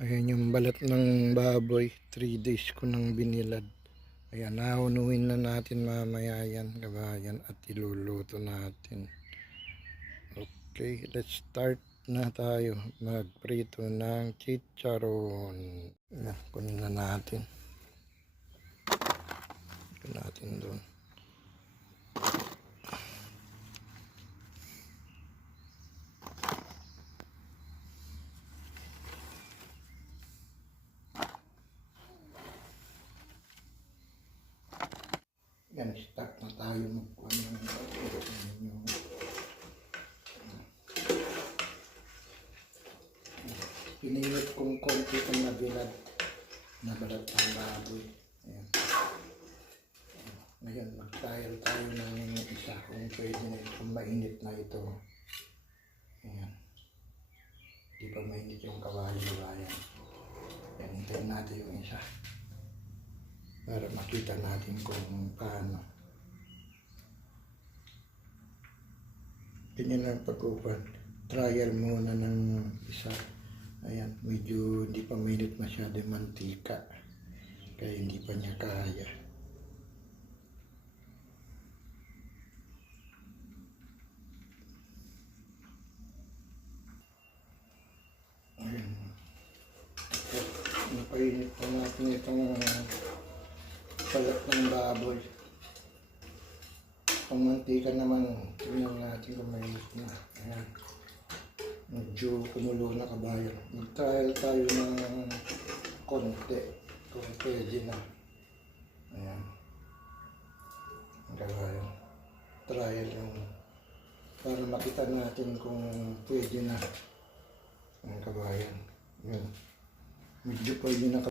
Ayan yung balat ng baboy. 3 days ko nang binilad. Ayan, nahunuin na natin mamaya yan, kabayan, at iluluto natin. Okay, let's start na tayo. Magprito ng chicharon. Ayan, kunin na natin. Kunin natin doon. Yan, start na tayo magkuhan ng pininit kong konti itong nabilad na balat ng baboy. Ayan. Ngayon, mag-trial tayo ng isa kung pwede na kung mainit na ito. Ayan. Di pa mainit yung kawali-bayan. Ayan, hintayin natin yung isa para makita natin kung paano. Ganyan lang pag-upan. Trial muna ng isa. Ayan, medyo hindi pa mainit masyado yung mantika. Kaya hindi pa niya kaya. Ayan. Napainit pa natin itong balat ng baboy. Ang mantika naman, tingnan natin kung mainit na. Ayan. Medyo kumulo na kabayan. Mag-trial tayo ng konti kung pwede na. Ayan. Kabayan. Trial yung para makita natin kung pwede na. Ayan kabayan. Ayan. Medyo pwede na.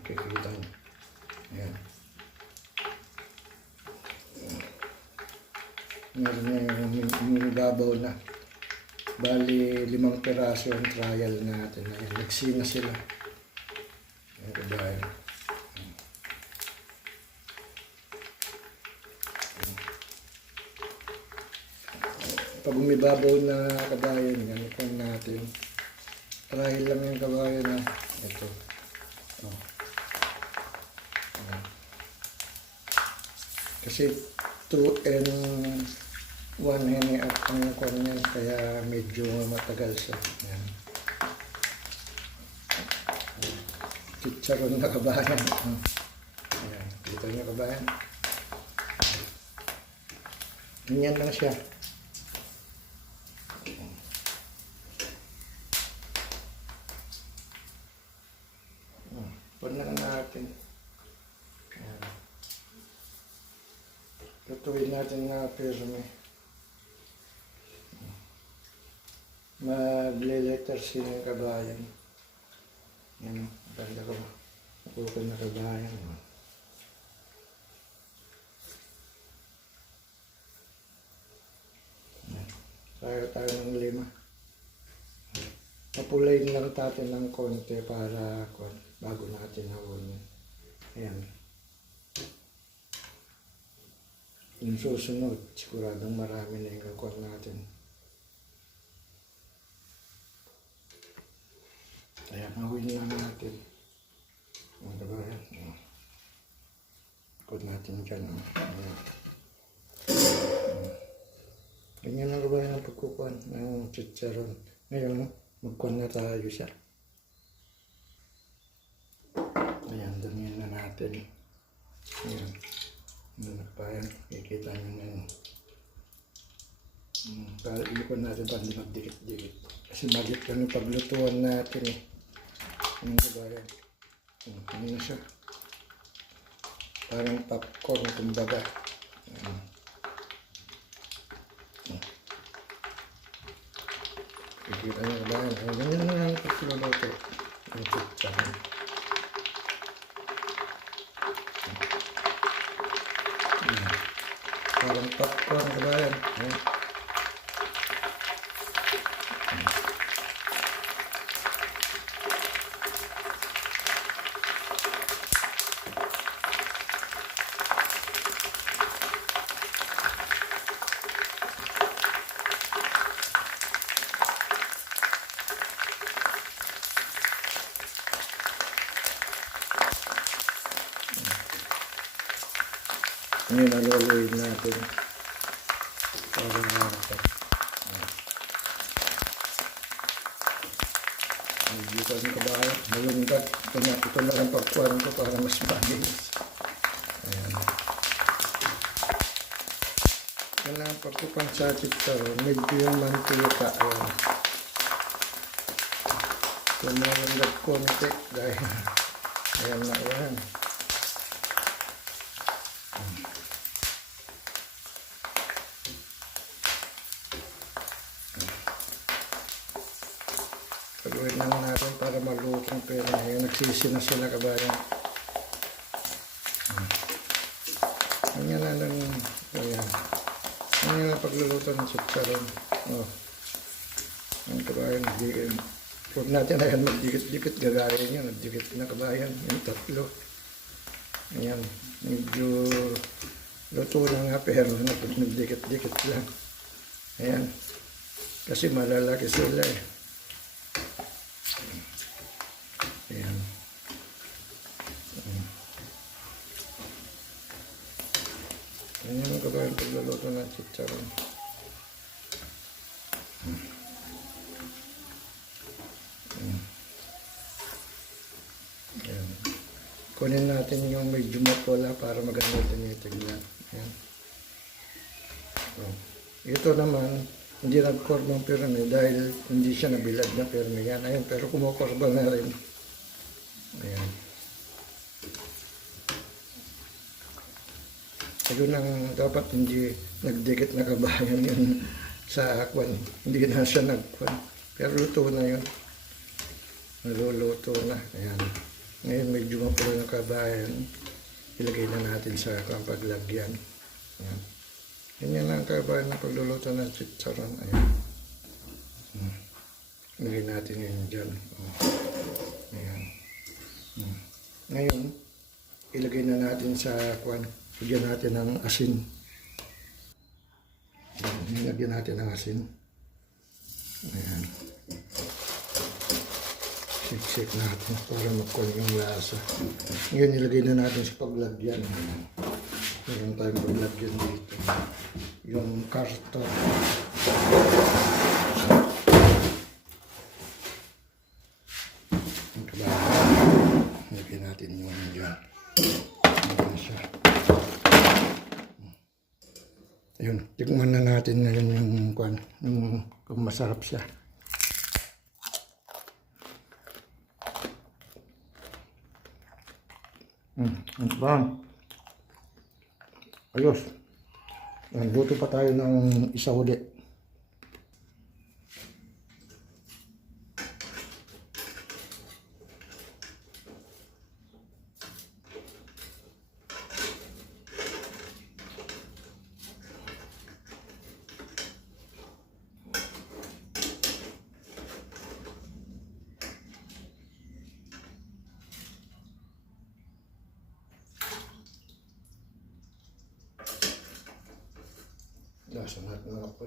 Okay, kita nyo. Ayan. Meron na yung babaw na. Bali, 5 piraso yung trial natin. Ayan, nagsina sila. Ayan, kabayan. Pag umibabaw na kabayan, ganito natin. Trial lang yung kabayan na. Ito. Oh. Kasi 2 and 1 hene at ang kanyan, kaya medyo matagal siya. Ayan. Chicharon na kabayan. Ayan. Kita nyo kabayan. Ganyan lang siya. Pun lang natin. Ayan. Lutuin natin nga pirme. Magle-letter C ng kabayan. Yan, ganda ko. Nakukan na kabayan. Tayo ng 5. Papulayin lang natin ng konti para bago natin hawanin. Ayan. Yung susunod, siguradong marami na yung kakuha natin. Ayan, hawanin lang natin. Ayan, kabayan. Kuha natin dyan. Ayan. Ganyan lang kabayan ang pagkukuhan ng chicharon. Ngayon, magkuhan na tayo siya. Ayan, damihan na natin. Ayan. Ano pa yan? Kikita nyo na yun. Ikon natin pa hindi magdikit-dikit. Kasi magit lang yung paglutuan natin eh. Ayan kabayan. Ano na siya? Parang popcorn kumbaga. Ayan. Kikita nyo kabayan. Ayan, ganyan na lang pagluto. Ang chicharon. Parang popcorn kabayan. Ayan. Ngayon aluluin natin. Para dito ang kabayo. Malunggat. Ito na lang pagkuhan ko para mas mabilis. Ayan. Kailangan pagkupan sa chicharon. Medyo yung mantika. Ayan. Kung malunggat konti. Dahil ayan na yan. Pagawin lang natin para malutong pero ngayon nagsisi na sila kabayan. Ganyan na lang. Ayan. Ganyan na pagluluto ng chicharon. Oh. Ang kabayan. Huwag natin ayan magdikit-dikit gagayin yan. Nagdikit na kabayan. Yung tatlo. Ayan. Medyo luto na nga pero nagdikit-dikit lang. Ayan. Kasi malalaki sila eh. Ayan. Ganyan ang kabayan pagluluto ng chicharon. Ayan. Kunin natin yung medyo mapula para maganda din yung tignan. Ayan. So, ito naman, hindi nag-corbang pyramid dahil hindi siya nabilad na pyramid yan. Ayan, pero kumukorba na rin. Ayan. Ayun ang dapat hindi nagdikit na kabayan yun sa akwan. Hindi na siya nagkwan. Pero luto na yun. Naluluto na. Ayan. Ngayon medyo mapulo na kabayan. Ilagay na natin sa paglagyan. Ayan. Ganyan lang kabayan na pagluluto ng chicharon. Ayan. Ilagay natin yun dyan. Ayan. Ngayon, ilagay na natin sa kwan. Lagyan natin ng asin. Lagyan natin ng asin. Ayan. Shake natin para magkwan yung lasa. Ngayon, ilagay na natin sa paglagyan. Meron tayong paglagyan dito. Yung karton. Lagyan natin yung dyan. Ayan siya. Ayun, tignan na natin ngayon yung kwan, kung masarap siya. Ang bang. Ayos. Luto pa tayo ng isa ulit. Lasa natin ng apoy.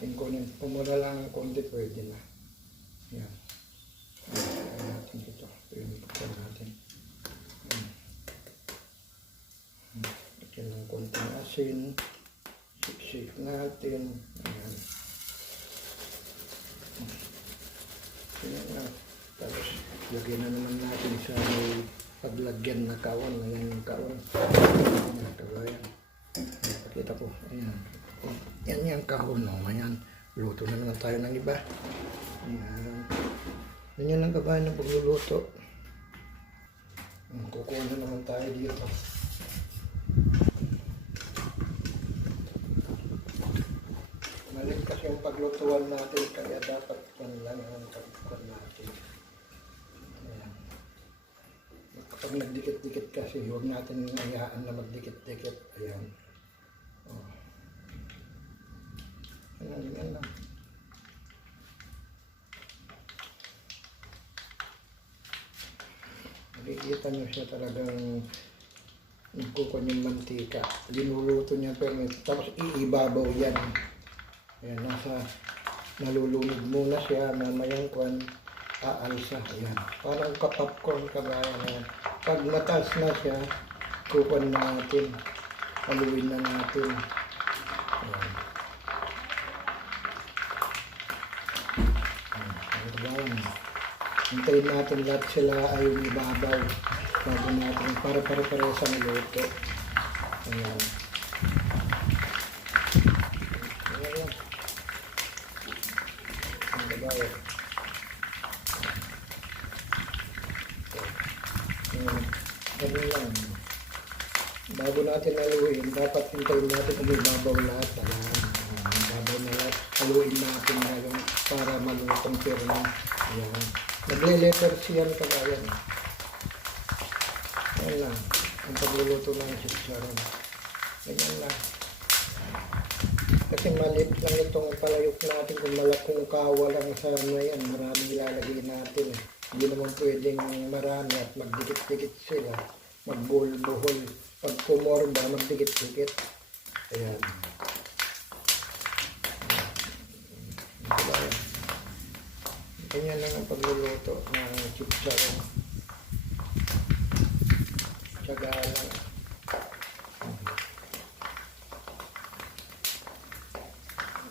natin kunin. Pumura lang ng konti, pwede na. Yan. Ayan natin dito. Ito yung ipagkan natin. Lagyan ng konting asin. Siksik natin. Ayan. Ayan na. Tapos, lagyan na naman natin sa may paglagyan na kawan. Ayan yung kawan. Ayan, kawayan. Pakita ko. Ayan. Oh, yan yung kahon. No? Ayan. Luto na naman tayo ng iba. Ayan. Ganyan lang kabayan ng pagluluto. Kukuha na naman tayo dito. Maling kasi yung paglutuan natin, kaya dapat yan lang ang paglutuan natin. Ayan. Kapag nagdikit-dikit kasi, huwag natin hayaan na magdikit-dikit. Ayan. Oh. Ayan, yan lang. Nakikita nyo siya talagang nagkukuha yung mantika. Linuluto niya pero tapos iibabaw yan. Ayan, nalulunod muna siya, mamayang kwan, aalsa. Ayan, parang kapopcorn kabayan. Ayan. Pag mataas na siya, kukuha na natin. Haluin na natin. Ayan. Ayan. Hintayin natin lahat sila ay umibabaw bago natin para pare-pareho sa luto. Ayan. Ayan. Ang babaw. Ayan. Ganun lang. Bago natin haluin, dapat hintayin natin umibabaw lahat. Ayan. Umibabaw na lahat. Haluin natin ngayon para malutong pirna. Ayan. Nagle-letter siyan kabayan. Ayan lang. Ang pagluluto ng chicharon. Ayan lang. Kasi maliit lang itong palayok natin. Kung malakong kawa lang sa ano yan, marami ilalagay natin. Hindi naman pwedeng marami at magdikit-dikit sila. Magbuhol-buhol. Pag kumorba, magdikit-dikit. Ayan. Kabayan. Ganyan lang ang pagluluto ng chicharon. Tsaga lang.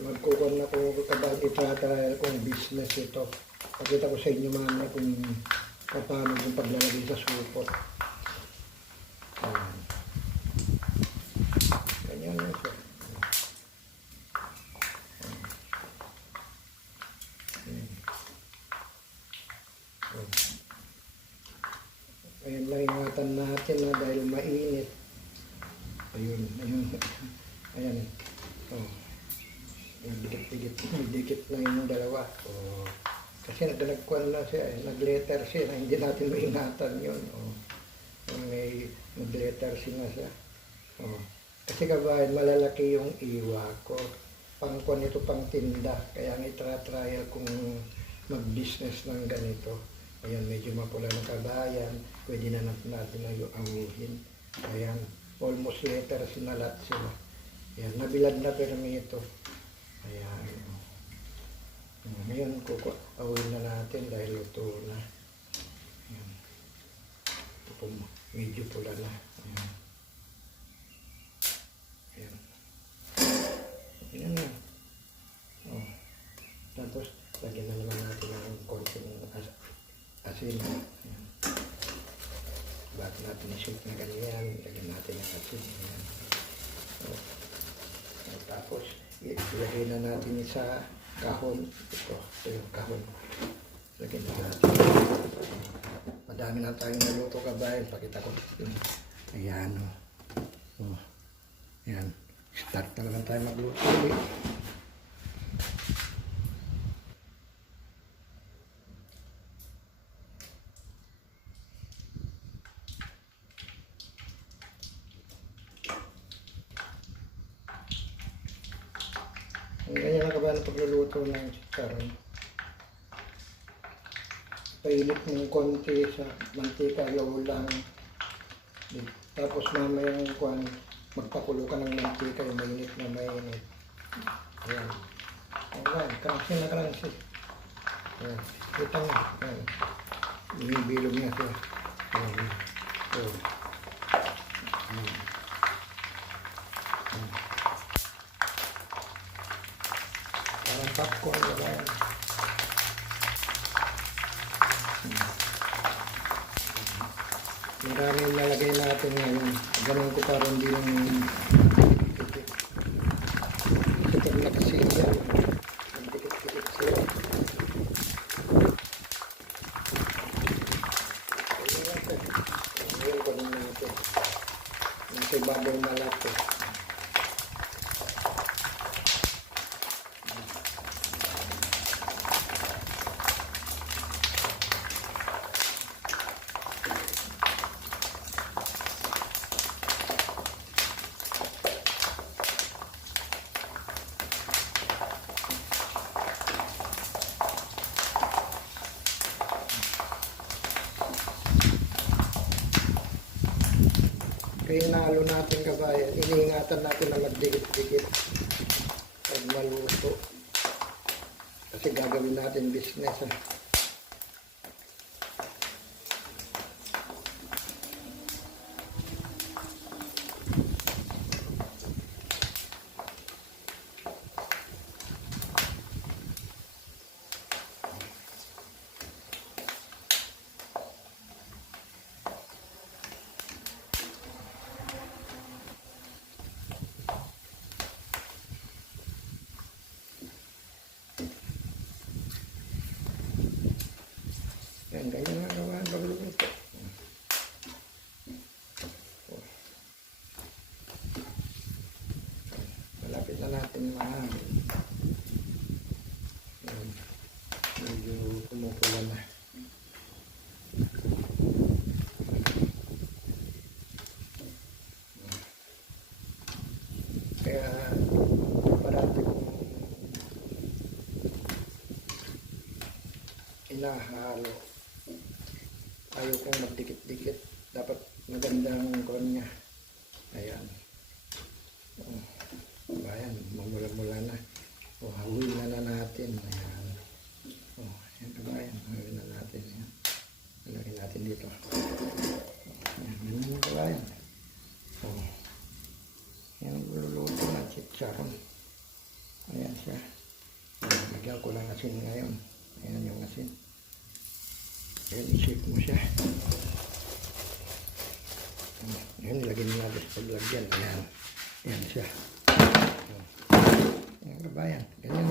Magkukuha na kung kabag itatrial kung business ito. Pakita ko sa inyo mamaya kung paano yung paglalagay sa supot. Ganyan lang siya. Ayan lang ingatan natin na dahil mainit. Ayun, ayun. Ayan. Oh. Dikit lang yung dalawa. Oh. Kasi nagkuhan na siya, nag-letter siya, hindi natin maingatan yun. Oh. May nag-letter siya na siya. Oh. Kasi kabayan, malalaki yung iwa ko. Pangkuhan ito pang tinda. Kaya ang itra-trial kung mag-business ng ganito. Ayan, medyo mapula ng kabayan. Pwede na natin na yung amuhin. Ayan, almost letter sinalat sila. Ayan, nabilad na permito. Ayan. Ngayon, awin na natin dahil luto na. Ayan. Ito medyo pula na. Ayan. Ayan. Ayan na. Oh. Tapos, lagyan na naman natin ng konting asin. Ayan. Ba't natin i-shoot na ganyan, lagyan natin ng asin. Ayan. Oh. Tapos, ilagay na natin sa kahon. Ito yung kahon. Lagyan na natin. Madami na tayong naluto kabayan. Pakita ko. Ayan. Oh. Ayan. Start na naman tayo magluto ulit. Ganyan lang kabayan ang pagluluto ng chicharon. Painit ng konti sa mantika, yaw lang. Tapos mamayang magpakulo ka ng mantika, yung mainit na mainit. Ayan. Ayan, krangsi na krangsi. Ayan, kita nyo. Ayan. Binibilog niya siya. Ayan. So, ayan. Ayan. Parang popcorn na ba yan? Marami yung nalagay natin ngayon. Ganun ko parang hindi lang kasi pag nakasin yan, nagdikit-dikit sila. Ayun natin. Ayun ko din natin. Nasa ibabaw na lahat eh. Kaya inalo natin kabayan, iniingatan natin na magdikit-dikit pag maluto. Kasi gagawin natin business. Yan, ganyan nga gawa ang pagluluto. Malapit na natin mahangin. Yan. Medyo kumukula na. Kaya parati kong inahalo. Ayaw kong magdikit-dikit. Dapat magandang kuwan niya. Ayan. Bayan, mamula-mula na. Haluin na natin. Ayan. Ayan kabayan. Haluin na natin. Ayan. Haluin natin dito. Ayan. Ganyan kabayan. Ayan ang luluto na chicharon. Ayan siya. Lagyan ko lang asin ngayon. Ayan yung asin. Ayan, i-shake mo siya. Ayan, lagyan natin sa paglagyan. Ayan. Ayan siya. Ayan kabayan. Ganyan